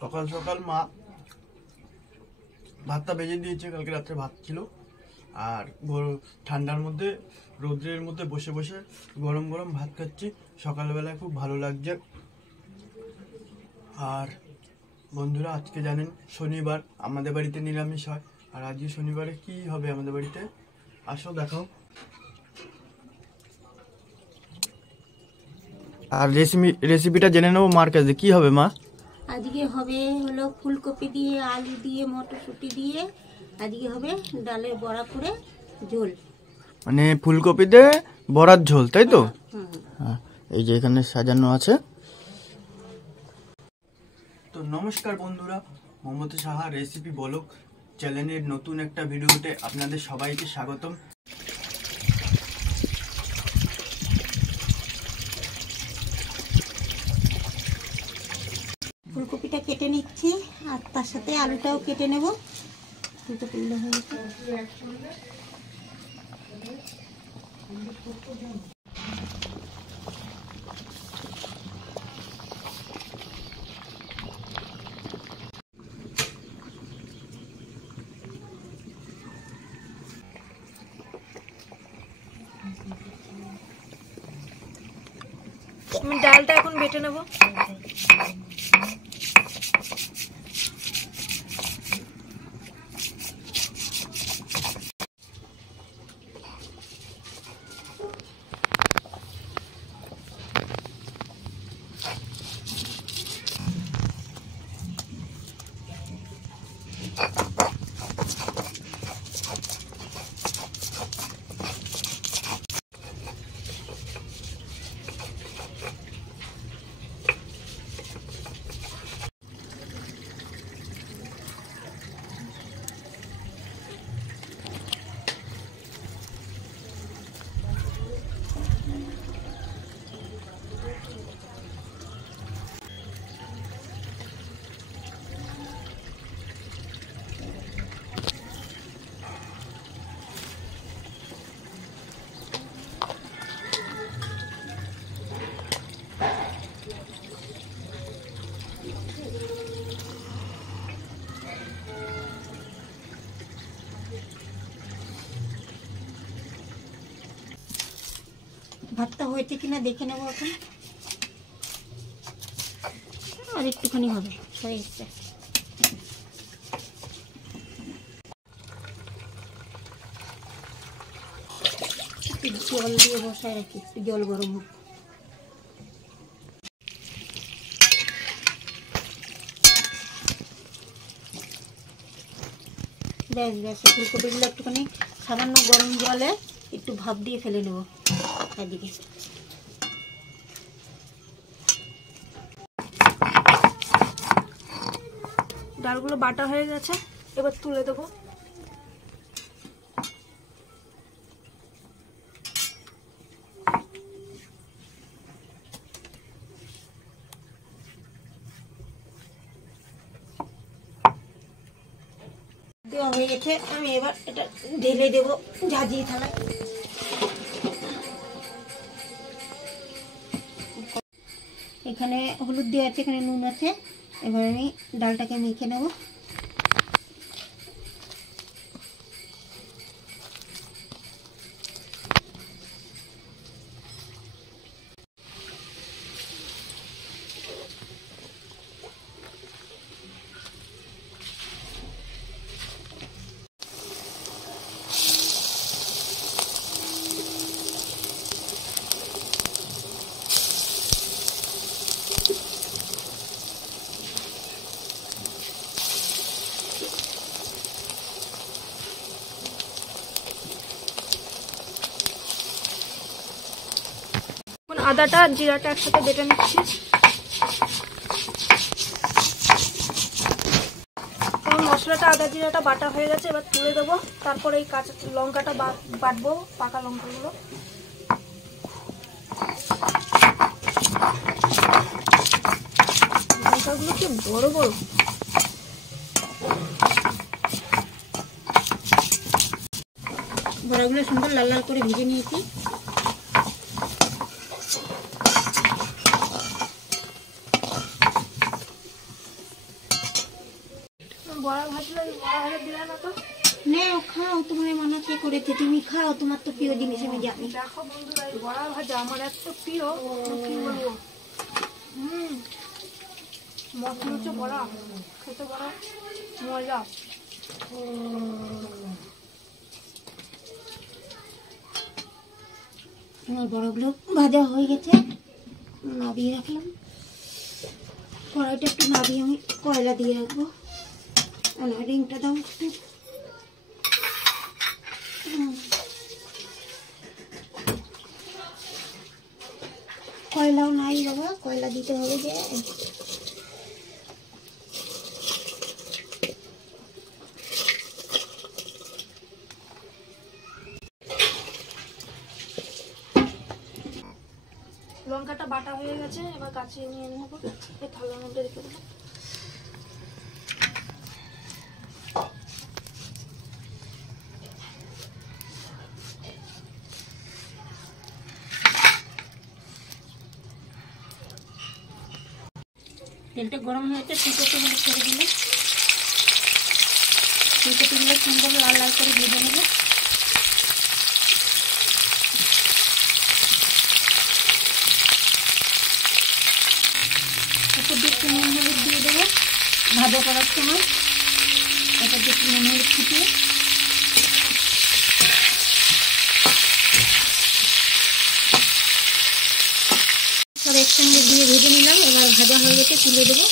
সকাল সকাল মা ভাতটা ভেজে দিয়েছে, কালকে রাত্রে ভাত ছিল। আর ঠান্ডার মধ্যে রোদ্রের মধ্যে বসে বসে গরম গরম ভাত খাচ্ছি সকালবেলায়, খুব ভালো লাগছে। আর বন্ধুরা, আজকে জানেন শনিবার, আমাদের বাড়িতে নিরামিষ হয়। আর আজকে শনিবারে কি হবে আমাদের বাড়িতে, আসো দেখাও। আর রেসিপিটা জেনে নেবো মার কাছে। কি হবে মা? আজকে হবে হলো ফুলকপি দিয়ে, আলু দিয়ে, মটরশুঁটি দিয়ে আজকে হবে ডালের বড়া করে ঝোল। মানে ফুলকপিতে বড়ার ঝোল, তাই তো? হ্যাঁ, এই যে এখানে সাজানো আছে। তো নমস্কার বন্ধুরা, মমতা সাহা রেসিপি ব্লগ চ্যানেলের নতুন একটা ভিডিওতে আপনাদের সবাইকে স্বাগতম। ফুলকপিটা কেটে নিচ্ছি আর তার সাথে আলুটাও কেটে নেব। ফুলকপিগুলো হয়ে গেছে। আমি ডালটা এখন বেটে নেব। ভাতটা হয়েছে কিনা দেখে নেবো এখন। আর একটুখানি হবে, হয়ে এসছে। জল দিয়ে বসায় রাখি, একটু জল গরম হোক। ব্যাস ব্যাস, ফুলকপিগুলো একটুখানি সামান্য গরম জলে একটু ভাপ দিয়ে ফেলে নেব এদিকে। ডালগুলো বাটা হয়ে গেছে, এবার তুলে দেবো। দেওয়া হয়ে গেছে, আমি এবার এটা ঢেলে দেবো ঝাঁঝিয়ে থালায়। এখানে হলুদ দেওয়া আছে, এখানে নুন আছে। এবার আমি ডালটাকে মেখে নেব। আদাটা আর জিরাটা একসাথে বেটে নিচ্ছি। মশলাটা আদা জিরাটা বাটা হয়ে গেছে, এবার তুলে দেবো। তারপর এই কাঁচা লঙ্কাটা বাটবো, পাকা লঙ্কাগুলো। বড়াগুলো কি বড় বড়। বড়াগুলো সুন্দর লাল লাল করে ভেজে নিয়েছি। বড়া ভাজলে বড়া ভাজা দিলে না তো। নেও খাও, তোমার মানা কে করেছে, তুমি খাও, তোমার তো প্রিয় জিনিস আমি জানি। দেখো বন্ধুরা, এই বড়া ভাজা আমার এত প্রিয়, কি বলবো। মচমচে বড়া, খেতে বড় মজা। আমার বড়গুলো ভাজা হয়ে গেছে, নাবিয়ে রাখলাম। কড়াইটা একটু নাবিয়ে আমি কয়লা দিয়ে রাখবো। রিংটা দাও একটু। কয়লাও নাই বাবা, কয়লা দিতে হবে যে। লঙ্কাটা বাটা হয়ে গেছে, এবার কাচিয়ে নিয়ে নেবো, এই থালার মধ্যে রেখে দেবো। তেলটা গরম হয়েছে, ফুলকপিগুলো ছেড়ে দিলে ফুলকপিগুলো সুন্দর লাল লাল করে ভেজে নেবে। উপর দিয়ে একটু নুন হলুদ দিয়ে দেবো ভাজা করার সময়। এটা দিয়ে একটু নুন হলুদ ছিটিয়ে সব একসঙ্গে দিয়ে ভেজে নিলাম। এবার ভাজা হয়ে গেছে, তুলে দেবো।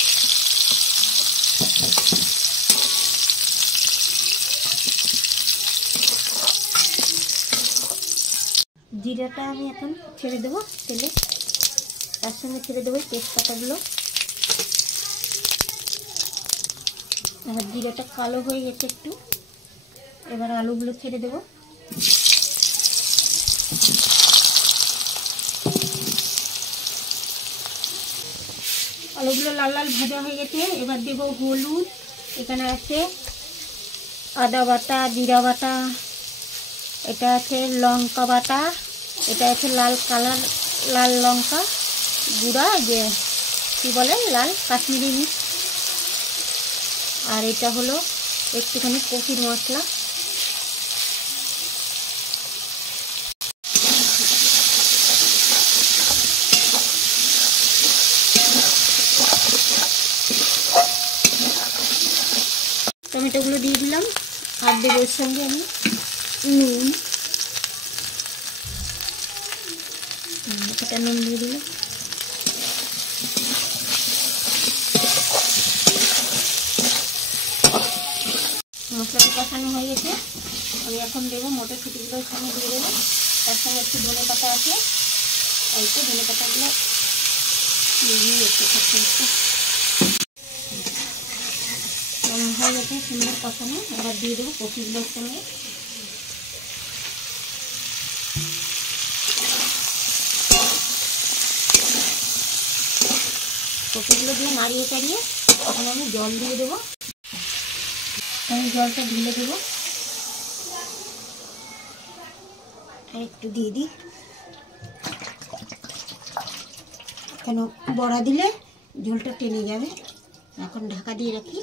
জিরাটা আমি এখন ছেড়ে দেবো তেলে, তার সঙ্গে ছেড়ে দেবো তেজপাতাগুলো। আর জিরাটা কালো হয়ে গেছে একটু, এবার আলুগুলো ছেড়ে দেবো। আলুগুলো লাল লাল ভাজা হয়ে গেছে, এবার দেব হলুদ। এখানে আছে আদা বাটা, জিরা বাটা, এটা আছে লঙ্কা বাটা, এটা আছে লাল কালার লাল লঙ্কা গুঁড়া, যে কি বলে লাল কাশ্মীরি মির্চ, আর এটা হলো একটুখানি কফির মশলা। টমেটোগুলো দিয়ে দিলাম, আর দেবো এর সঙ্গে আমি নুন। এটা নুন দিয়ে দিলাম। মশলাটা কষানো হয়ে গেছে, আমি এখন দেবো মটরশুঁটিগুলো সঙ্গে দিয়ে দেবো। তার সঙ্গে একটু ধনে পাতা আছে, অল্প ধনে পাতাগুলো নিয়ে একটু হয়ে গেছে, সুন্দর কষানো। এবার দিয়ে দেবো কপিগুলোর সঙ্গে। কপিগুলো দিয়ে নাড়িয়ে চাড়িয়ে এখন আমি জল দিয়ে দেবো। আমি জলটা ঢেলে দেবো, একটু দিয়ে দিই, কেন বড়া দিলে ঝোলটা টেনে যাবে। এখন ঢাকা দিয়ে রাখি।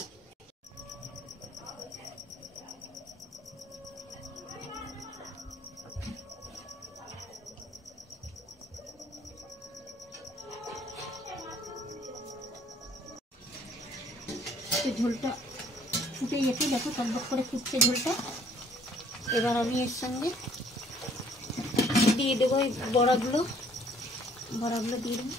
ঝোলটা ফুটে গেছে, দেখো টকবক করে ফুটছে ঝোলটা। এবার আমি এর সঙ্গে দিয়ে দেবো এই বড়াগুলো দিয়ে দেবো।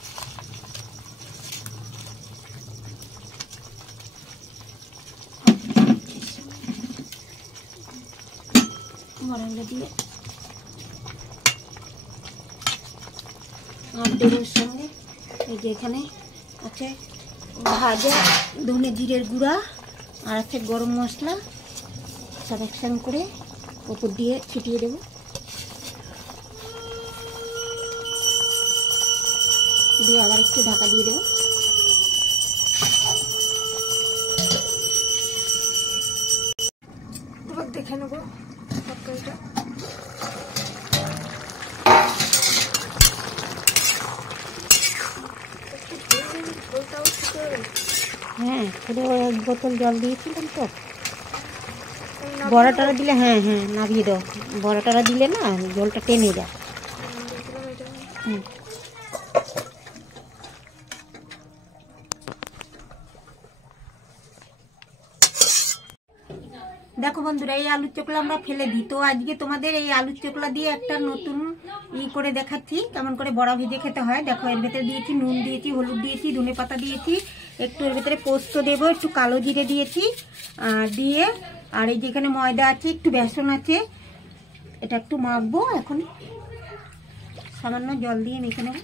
বড়াগুলো দিয়ে আর দেবো এর সঙ্গে এই যে এখানে আছে ভাজা ধনে জিরের গুঁড়া, আর আছে গরম মশলা, সব একসঙ্গে করে উপর দিয়ে ছিটিয়ে দেবো। দিয়ে আবার একটু ঢাকা দিয়ে দেবো। হবে? হ্যাঁ, পুরো 1 বোতল জল দিয়েছিলাম তো। বড়া টড়া দিলে, হ্যাঁ হ্যাঁ নামিয়ে দাও। বড়া টড়া দিলে না জলটা টেনে যায়। দেখলাম এটা। হুম। দেখো বন্ধুরা, এই আলুর চোকলা আমরা ফেলে দিই, তো আজকে তোমাদের এই আলুর চোকলা দিয়ে একটা নতুন করে দেখাচ্ছি কেমন করে বড়া ভেজে খেতে হয়। দেখো, এর ভেতরে দিয়েছি নুন, দিয়েছি হলুদ, দিয়েছি ধনে পাতা, দিয়েছি একটু, এর ভেতরে পোস্ত দেবো, একটু কালো জিরে দিয়েছি দিয়ে, আর এই যেখানে ময়দা আছে, একটু বেসন আছে, এটা একটু মাখবো। এখন সামান্য জল দিয়ে মেখে নেবো।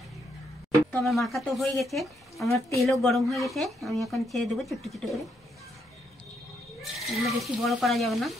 তো আমার মাখা তো হয়ে গেছে, আমার তেলও গরম হয়ে গেছে। আমি এখন ছেড়ে দেবো ছোট্ট ছোট্ট করে। এগুলো বেশি বড় করা যাবে না।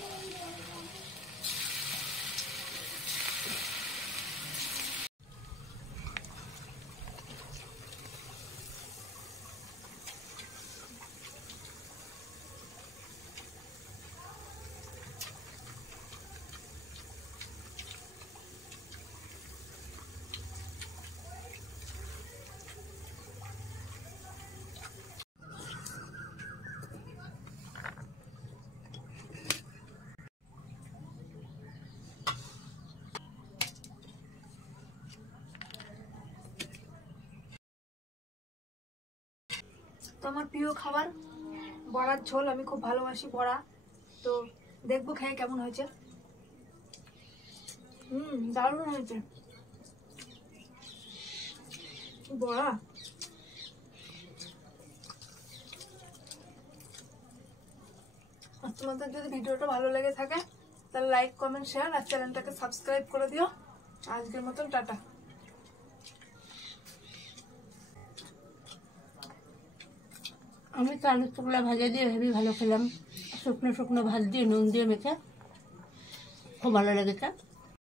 তো আমার প্রিয় খাবার বড়ার ঝোল, আমি খুব ভালোবাসি বড়া। তো দেখবো খেয়ে কেমন হয়েছে। দারুণ হয়েছে বড়া। আর তোমাদের যদি ভিডিওটা ভালো লেগে থাকে তাহলে লাইক, কমেন্ট, শেয়ার আর চ্যানেলটাকে সাবস্ক্রাইব করে দিও। আজকের মতন টাটা। আমি তো আলুর চোকলা ভাজা দিয়ে হেবি ভালো খেলাম, শুকনো শুকনো ভাত দিয়ে নুন দিয়ে মেখে, খুব ভালো লেগেছে।